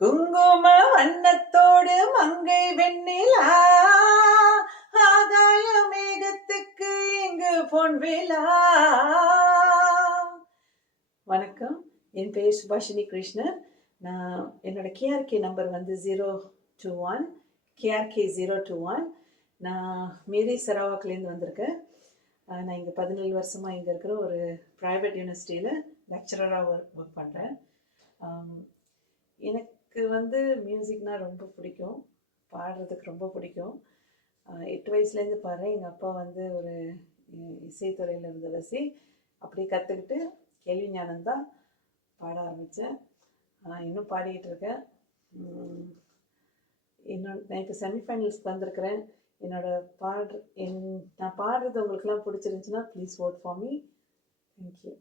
குங்கும வண்ணத்தோடு மங்கை வெண்ணிலா, ஆகாய மேகத்துக்கு இங்கு பொன்விழா. வணக்கம், என் பேர் சுபாஷினி கிருஷ்ணன். நான் என்னோட கேஆர்கே நம்பர் வந்து 021 கேஆர்கே 021. நான் மேரி சரவாக்லேருந்து வந்திருக்கேன். நான் இங்கே 17 வருஷமாக இங்கே இருக்கிற ஒரு ப்ரைவேட் யூனிவர்சிட்டியில் லெக்சரராக ஒர்க் பண்ணுறேன். எனக்கு வந்து மியூசிக்னால் ரொம்ப பிடிக்கும், பாடுறதுக்கு ரொம்ப பிடிக்கும். 8 வயசுலேருந்து பாடுறேன். எங்கள் அப்பா வந்து ஒரு இசைத்துறையில் இருந்த வசி அப்படியே கற்றுக்கிட்டு கேள்வி ஞானம்தான் பாட ஆரம்பித்தேன். இன்னும் பாடிக்கிட்டு இருக்கேன். இன்னும் நான் இப்போ செமிஃபைனல்ஸ்க்கு வந்திருக்கிறேன். நான் பாடுறது உங்களுக்குலாம் பிடிச்சிருந்துச்சுன்னா please vote for me. Thank you.